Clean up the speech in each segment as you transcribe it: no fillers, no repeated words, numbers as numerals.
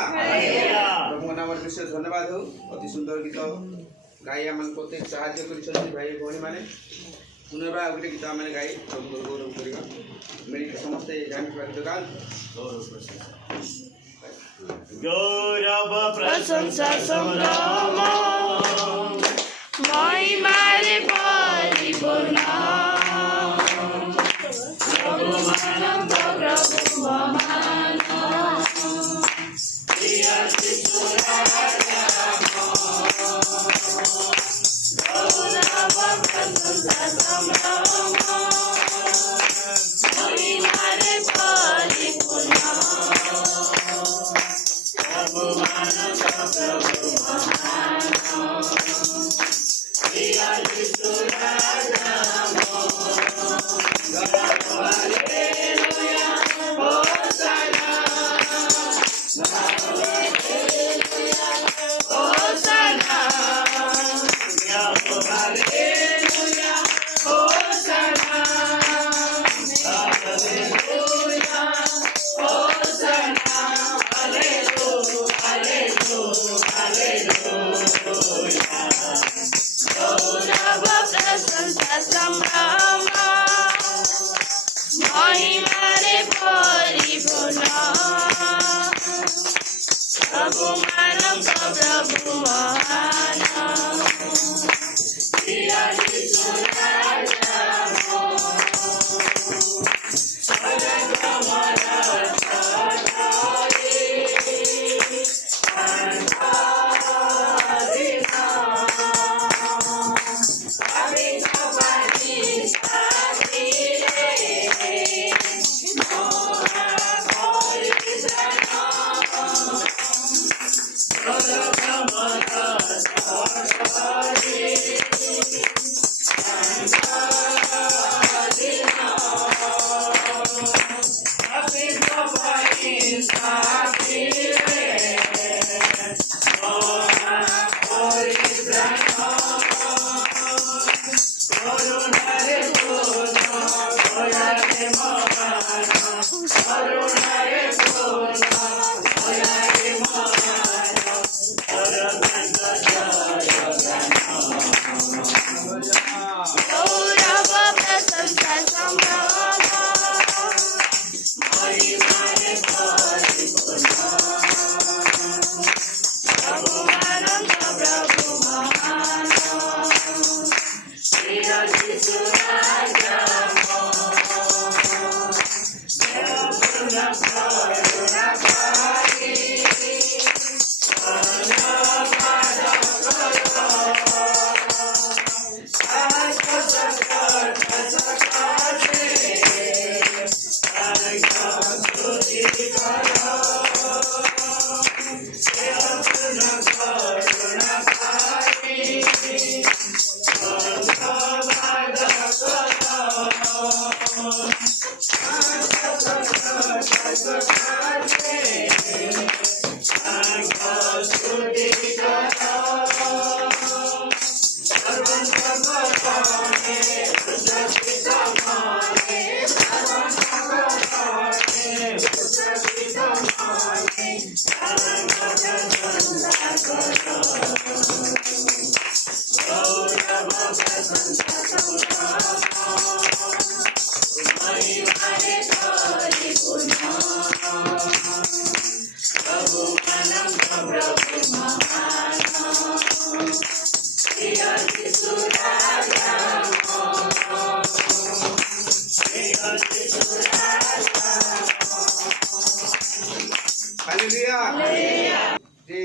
प्रभु नाम विशेष धन्यवाद हो अति सुंदर गीत गाई आम प्रत्येक साहाଯ୍य कर भाई भौणी मैंने पुनर्बार गोटे गीत आम गाई प्रभु गौरव करवा मिल समस्ते जानी गान गौरव प्रशंसा संग्राम महिमारे परिपूर्ण प्रभु मानव प्रभु महान गौरव प्रशंसा संग्राम महिमारे परिपूर्ण प्रभु मानव प्रभु महान କରୁଣାରେ ପୂର୍ଣ୍ଣ ଦୟାରେ ମହାନ ଅରବିନ୍ଦ ଜୟ ଗୌରବ ପ୍ରଶଂସା ସମ୍ଭ୍ରମ ମହିମାରେ ପରିପୂର୍ଣ୍ଣ ప్రభువానంద ప్రభు మహాన ప్రియ శిశు రాజా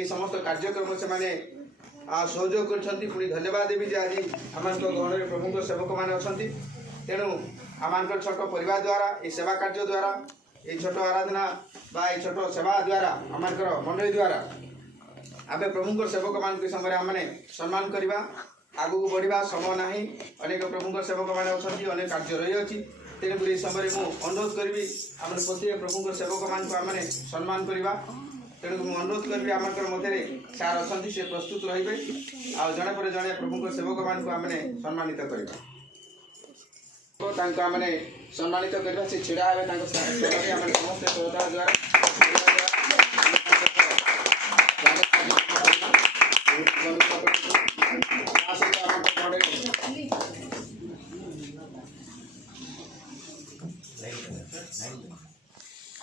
समस्त कार्यक्रम से माने सहयोग कर पुणी धन्यवाद देवी जे आज आम गहन प्रभु सेवक मैंने अच्छा तेणु आम छोट परिवार द्वारा ये सेवा कार्य द्वारा ये छोट आराधना बा ये छोट सेवा द्वारा आम मंडली द्वारा आम प्रभु सेवक मान समय आम सम्मान करवा आगू बढ़ा समय ना अनेक प्रभु सेवक मैंने अच्छा अनेक कार्य रही तेणुक समय मुझे अनुरोध करी आम प्रत्येक प्रभु सेवक मान सम्मान करवा तेणुक मुझे अनुरोध करी आम मध्य सार अच्छा से प्रस्तुत रे आ जड़े पर जड़े प्रभु सेवक मान सम्मानित करवा सम्मानित करवा से छिड़ा हे समस्त श्रोता द्वारा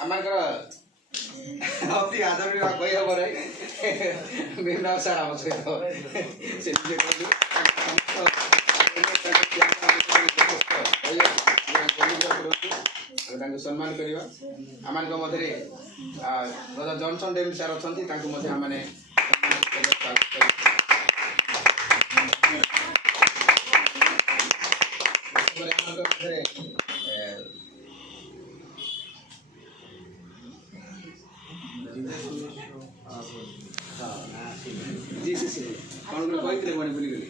आमर अति आदर कही हम ना विनोद सार आम सहित सम्मान करवा आम मध्य दादा जॉनसन डेविड सार अच्छा आम जी सी कौन कहते बने बुली गली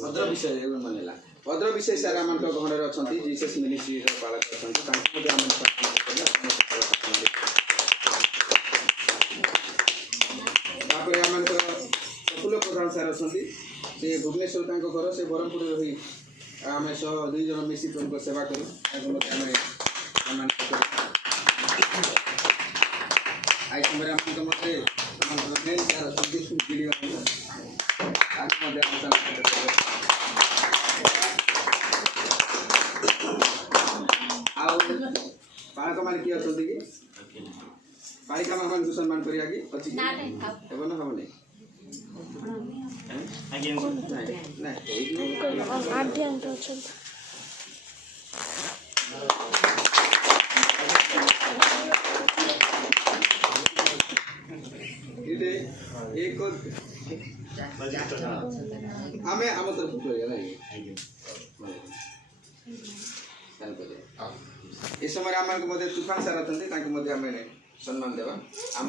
भद्र विषय मनला भद्र विषय सार आम गहन अच्छा जीसस मिनिस्ट्री पालक आम प्रफुल्ल प्रधान सार अच्छा से भुवनेश्वर घर से ब्रह्मपुर रही आम 2 जन मिसी प्रभु सेवा करूँ आई समय मत पालक मान किए अच्छा कि पालिका मान सम्मान करिया कि अच्छी हेब ना हम एक आम आम तरफ ये समय आम तूफान सार अच्छा आम सम्मान देवा आम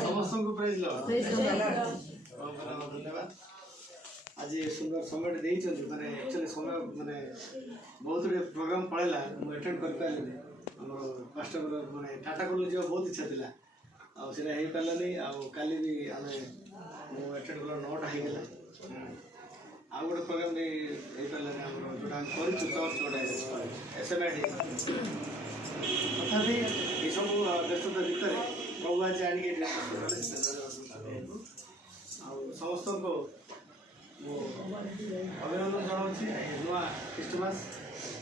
समस्त को प्रेज लो धन्यवाद। आज आज सुंदर समय माने एक्चुअली समय माने बहुत गुटे प्रोग्राम पड़ेगा मुझे अटेंड कर पारे मास्टर माने टाटा कॉलेज बहुत इच्छा था आटा हो पारानी आली भी आम अटेंड कल 9टा होगा आउ गोटे प्रोग्राम नहीं हो पारानी आम जोटा कर चर्च गोटे SMID तथापि ये सब व्यस्तता भितर प्रभु आज आगे समस्त को अभिनंदन जनावि नुआ क्रिस्टमास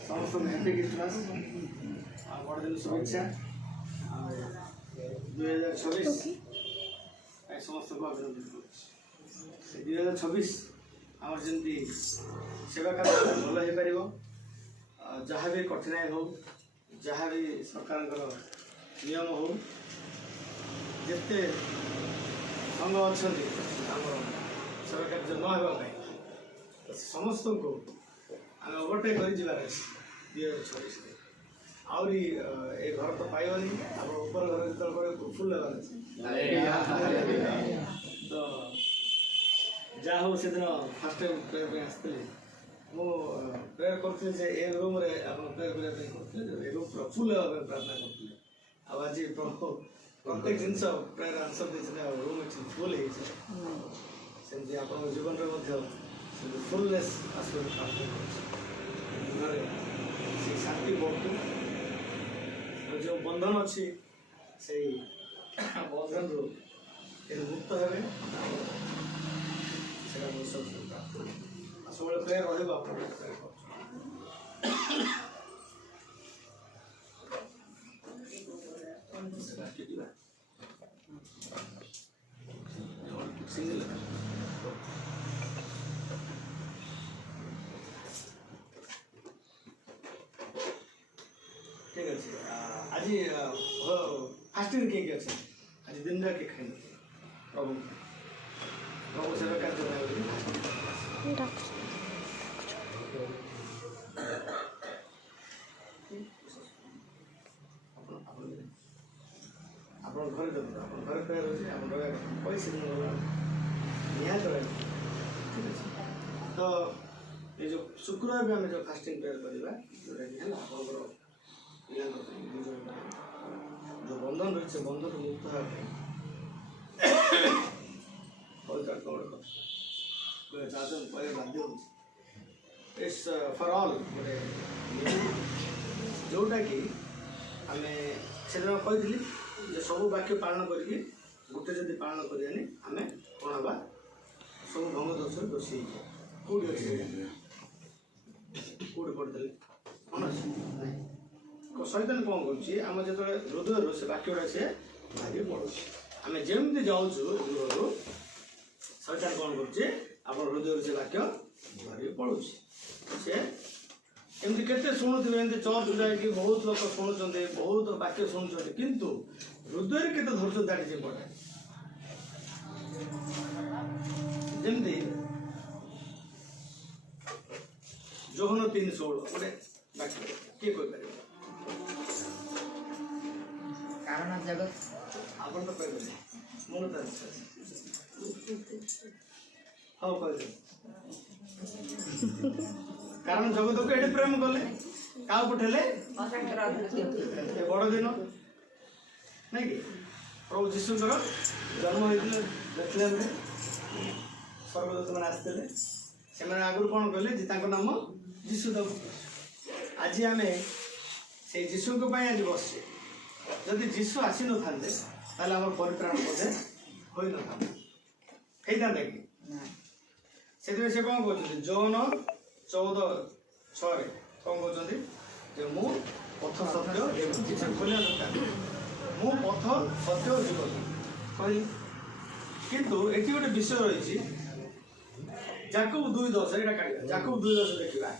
समस्त हैप्पी क्रिस्टमास बड़दिन शुभेच्छा 2026 समस्त को अभिनंदन कर 2026 आम जमी सेवा कार्य भल हो पार जहाँ भी कठिनाई हो जहाँ भी सरकार नियम हो जिते संघ अच्छा सेवा कार्य न होगा समस्त को आम ओवरटेक कर 2026 आहरी ए घर तो पाइबनी आप ऊपर घर जो फुल लेवार तो जहाँ हो से दिन फास्ट टाइम प्रेयर आसती प्रेयर करते ए रूम प्रेयर करते रूम पूरा फुल प्रार्थना करते आज प्रत्येक जिनस प्रेयर आंसर देते रूम फुल होमती आप जीवन में फुलनेस आसो प्रार्थना से शांति बढ़ू जो बंधन अच्छी से बंधन रु मुक्त हे सब प्रेयर रहा सिंगल ठीक अच्छे आज फास्टिंग किए अच्छे आज दिन जाके खाई प्रभु प्रभु सेवा कार्य आप घर घर प्रेयर हो पैसे निहत ठीक है तो ये जो शुक्रवार भी आम जो फास्टिंग प्रेयर करवा जोटा कि है आप जो बंधन रही है बंधन मुक्त होगा बाध्य इट्स फॉर ऑल गोटे जोटा कि आम से कही सब वाक्य पालन करके गोटे जब पालन करानी आम कौन हवा सब भंग दोष दोषी कौटी अच्छे कौटी पढ़ते कौन अच्छे शैतान कौन करम जो हृदय से वाक्यटा से बाहर पड़ू आम जमी जाऊँ दूर शैतान कौन कर हृदय से वाक्य बाहर पड़ू से एमती केते शुणुवे एमती चर्च जाकि बहुत लोग शुणुंट बहुत वाक्य शुणुंट किंतु हृदय केते धरछन दैट इज इम्पोर्टेंट जमती जोहन 3:16 गोटे वाक्य किए कह पार कारण जगत आप तो कह मन हाँ कह कारण जगत को ये प्रेम कले क्या पठेले बड़ दिन नहीं कि प्रभु जीशुकर जन्म होते बेथलेहेम स्वर्गदूत मैंने आसते से आगुरी कौन कहले नाम जीशु देव आज आम से जीशु आज बसचे जदि जीशु आसी न था आम परित्राण बोधे हो न था कि से कौन कहते जौन 14:6 कौन कहते मु पथ सत्य खोलिया दरकार मु पथ सत्य जीवन कहली किंतु ये गोटे विषय रही जाकब 2:10 यहाँ काढ़ा जाकब 2:10 देखा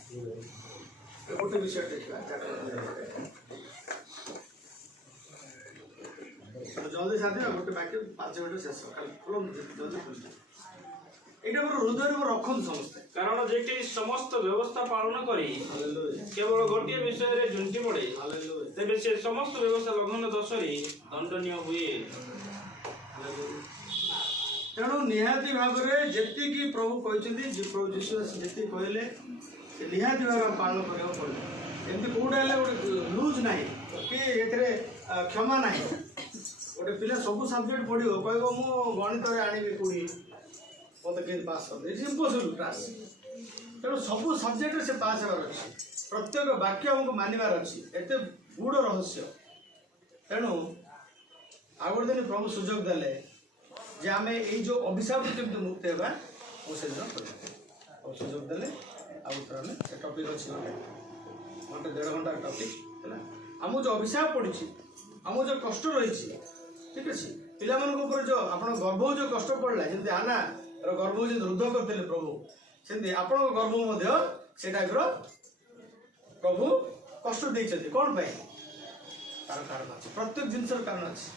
गोटे विषय देखा जल्दी साथी गोटे वाक्य 5 मिनट शेष जल्दी खोल এটা বড় হৃদয়ের উপর রক্ষণ সমস্তে কারণ যেটি সমস্ত ব্যবস্থা পালন করি কেবল গোটিয়ে বিষয়ে ঝুঁকি পড়ে তেবে সে সমস্ত ব্যবস্থা লঙ্ঘন দোষরে দণ্ডনীয় হুয়ে तेणु निहाती भाव में जी प्रभु कहते प्रभु जीशु जी कहले निहाती भाव पालन करा पड़े एमती कौटा गोटे लुज ना कि क्षमा ना गोटे पिला सब सब्जेक्ट पढ़ो कह मु गणित आनी कोड़ी मत के पास कर इट्स इम्पॉसिबल क्लास तेणु सब सब्जेक्ट से पास होवार अच्छे प्रत्येक वाक्य हमको मानवार अच्छी एत गूढ़ रहस्य तेणु आ गए दिन प्रभु सुजोग देले जे आम ये जो अभिशाप केमती मुक्त होगा वो से दिन सुजोग देले आम से टपिक अच्छी गोटे 1.5 घंटा टपिक है आम जो अभिशाप पड़ी आम जो कष्ट रही ठीक अच्छे पिला जो आप गर्भ जो कष्ट पड़ला जमी आना गर्भ जो रुद्ध करते प्रभु सेमती आपण गर्भ से टाइप प्रभु कष्ट देते कौन पाई तार कारण अच्छे प्रत्येक जिनस कारण अच्छे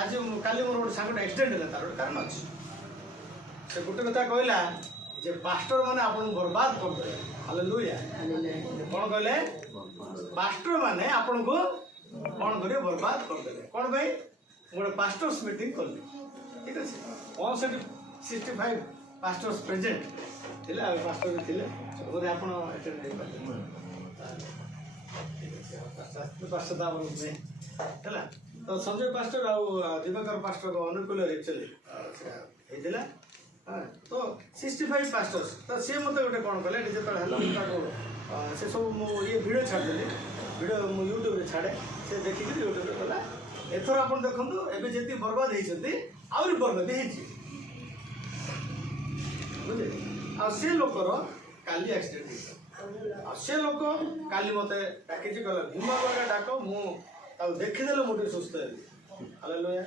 आज काली मोर गोटे सांगटा एक्सीडेंट है तार गोटे कारण अच्छे से गोटे कथा कहला जे पास्टर माने आपन बर्बाद करदे हालेलुया कौन कहले पास्टर माने आपन को कौन करे बर्बाद करदे कौन भाई गोटे पास्टर्स मीटिंग करले ठीक है 165 पास्टर्स प्रेजेंट थिले आ पास्टर भी थिले बोले आपन अटेंड नहीं करले पास्टर दाम में है तो संजय पास्टर आ दिवाकर पास्टर को अनुकूल एक्चुअली हाँ तो 65 पास्टर्स तो सी मत गोटे कौन कले जो से सब ये भिडियो छाड़ी भिडियो मु यूट्यूब छाड़े से देखिए यूट्यूब कला एथर आप देखो एवं जी बर्बाद होती आहरी बर्बाद बुझे आ से लोकर काली एक्सीडेंट आ से लोक काली मत डाकी कहला भीमा बागा डाक मु देखीदे मुझे सुस्थ हालेलुया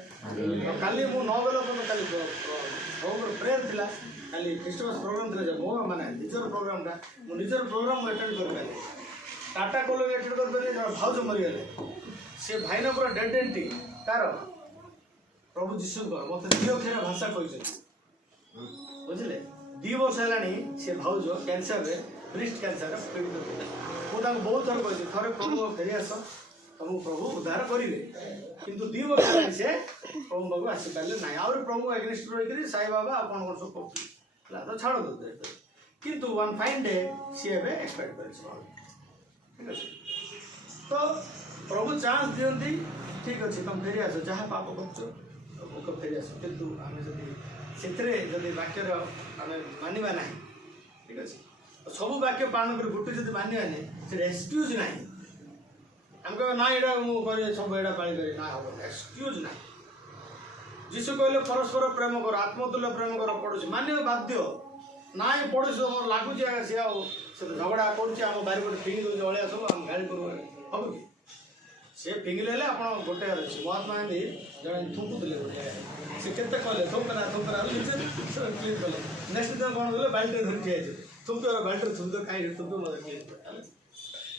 काली मु न गला काली प्रेयर थिला काली क्रिसमस प्रोग्राम थिला मो माने निजर प्रोग्राम टा मु निजर प्रोग्राम अटेंड कर पाले टाटा कॉलेज अटेंड कर पाले भाउज मरी गले से भाईना पूरा डेड एंटी कार प्रभु जीशु मत दी अक्षर भाषा कहते बुझे 2 वर्ष है सी भाउज कैंसर ब्रेस्ट कैंसर मुझे बहुत थर कही थे प्रभु फेरी आस तुमको प्रभु उद्धार करेंगे किंतु 2 वर्ष है से प्रभु बाबू आसीपारे ना आउ प्रभु एग्नेस्ट रही साई बाबा कौन कौन सब कहला तो छाड़ दे किंतु वन फाइन डे सी एवं एक्सपेक्ट कर ठीक अच्छे तो प्रभु चांस दिखती ठीक अच्छे तुम फेरी आस जहाँ पाप कर फेरी आस कितु आम जब वाक्य आम मानवा ना ठीक अच्छे सब वाक्य पालन कर गोटे जब मानवा नहीं एक्सक्यूज ना आम कह ना यहाँ मुझे सब यहाँ पाली करें ना हम एक्सक्यूज ना जीशु कहले परस्पर प्रेम कर आत्मतुल्य प्रेम कर पड़ोसी मानव बाध्य ना ये पड़ोसी तुम लगुच सी तो झगड़ा करुम बारी गोटे फिंगी दूसरे अलिया सब आम गाड़ी कर हम कि सी फिंगिले आप गोटे अच्छे महात्मा गांधी जन थुकुले गोटे सी के कहले थुकना क्लीन कले नेक्स्ट दिन कौन कले बाल्टी धरी ठिया थुक बाल्टी थुक कहीं थुक मतलब क्लीन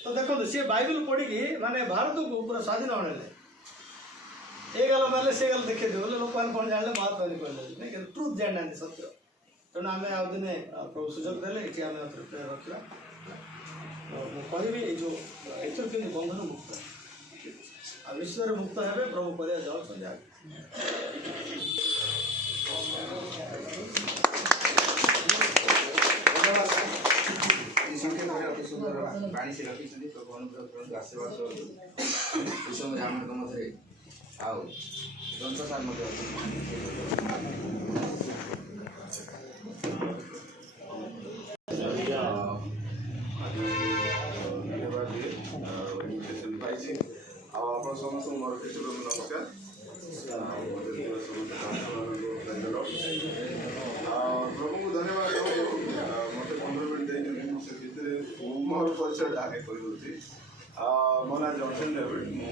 तो देखो सी बाइबल पढ़ी माने भारत को पूरा स्वाधीन होने ये गल मारे से गल देखे बोले लोक मैंने कौन जाने महात्मा जी कहले नहीं ट्रुथ जाना सत्य तेणु आम आ दिन प्रभु सुजोग देले ये आम प्रेयर रखा कहि जो एथर के बंधन मुक्त आ विश्व मुक्त हे प्रभु कर जाओ अति सुंदर पानी से रखी प्रभु अनुग्रह करते आशीर्वाद विषम आम मध्य आओ ग्रंथसार आप समस्त मोर नमस्कार प्रभु को धन्यवाद मत 15 मिनट देते मोर परिचय आगे करी मो ना जॉनसन डेविड मु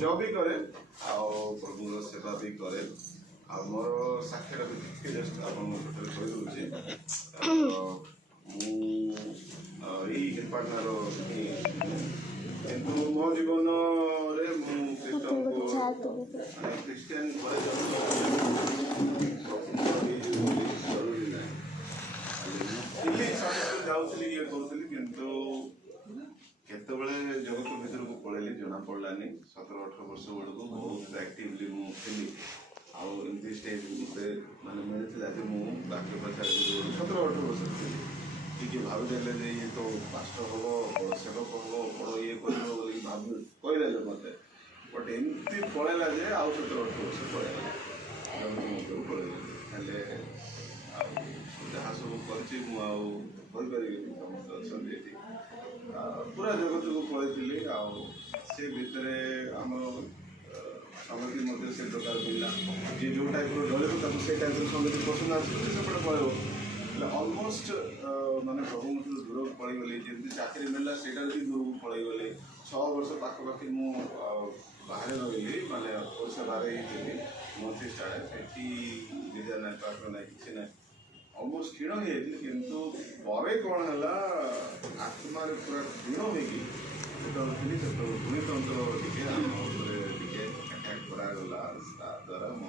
जॉब भी करे प्रभु सेवा भी करे मोर साक्षर भी जस्ट कही दूसरी पार्टनर किंतु मो जीवन क्रिस्टियन जरूरी ना जाऊली ये करूली किंतु केतबले जगत भीतर को पड़ेली जना पड़लानी 17-18 वर्ष बेलू बहुत एक्टिवली मुझे ଆଉ ଏମିତି ଷ୍ଟେଜ୍ ମୋତେ ମାନେ ମିଳିଥିଲା ଯେ ମୁଁ ବାକ୍ୟ ପ୍ରଚାର 17-18 ବର୍ଷ ଥିଲି। ଟିକେ ଭାବିଦେଲେ ଯେ ଇଏ ତ ପାଷ୍ଟର ହେବ, ବଡ଼ ସେବକ ହେବ, ବଡ଼ ଇଏ କରିବ ବୋଲି କହିଦେଲେ ମୋତେ। ବଟ୍ ଏମିତି ପଳେଇଲା ଯେ ଆଉ 17-18 ବର୍ଷ ପଳେଇଲା, ମଧ୍ୟରୁ ପଳେଇଲା। ହେଲେ ଆଉ ଯାହା ସବୁ କରିଛି ମୁଁ ଆଉ କହିପାରିବିନି, ସମସ୍ତେ ଅଛନ୍ତି ଏଠି। ପୁରା ଜଗତକୁ ପଳେଇଥିଲି। ଆଉ ସେ ଭିତରେ ଆମର ସଙ୍ଗୀତ ମଧ୍ୟ ସେ ପ୍ରକାର ପିଲା ଯିଏ ଯେଉଁ ଟାଇପ୍ର ରହିବ ତାକୁ ସେ ଟାଇପ୍ର ସଙ୍ଗୀତ ପସନ୍ଦ ଆସୁଛି ସେପଟେ ପଳେଇବ। ହେଲେ ଅଲମୋଷ୍ଟ ମାନେ ପ୍ରଭୁଙ୍କଠୁ ଦୂରକୁ ପଳେଇଗଲି। ଯେମିତି ଚାକିରି ମିଳିଲା ସେଇଟାରୁ ବି ଦୂରକୁ ପଳେଇଗଲି। 6 ବର୍ଷ ପାଖାପାଖି ମୁଁ ବାହାରେ ରହିଲି, ମାନେ ଓଡ଼ିଶା ବାହାରେ ହିଁ ଥିଲି। ନର୍ଥ ଇଷ୍ଟ ଆଡ଼େ ସେଠି ଭିଜା ନାହିଁ, ପାଠ ନାହିଁ, କିଛି ନାହିଁ, ଅଲମୋଷ୍ଟ କ୍ଷୀଣ ହେଇଯାଇଥିଲି। କିନ୍ତୁ ପରେ କ'ଣ ହେଲା, ଆତ୍ମାରେ ପୁରା କ୍ଷୀଣ ହେଇକି ଯେତେବେଳେ ଥିଲି ସେତେବେଳେ ପୁଣି ତନ୍ତ୍ର ଟିକେ ଆମ ଉପରେ ଟିକେ ଆଟାକ୍ କରାଗଲା। ତା ଦ୍ୱାରା ମୋ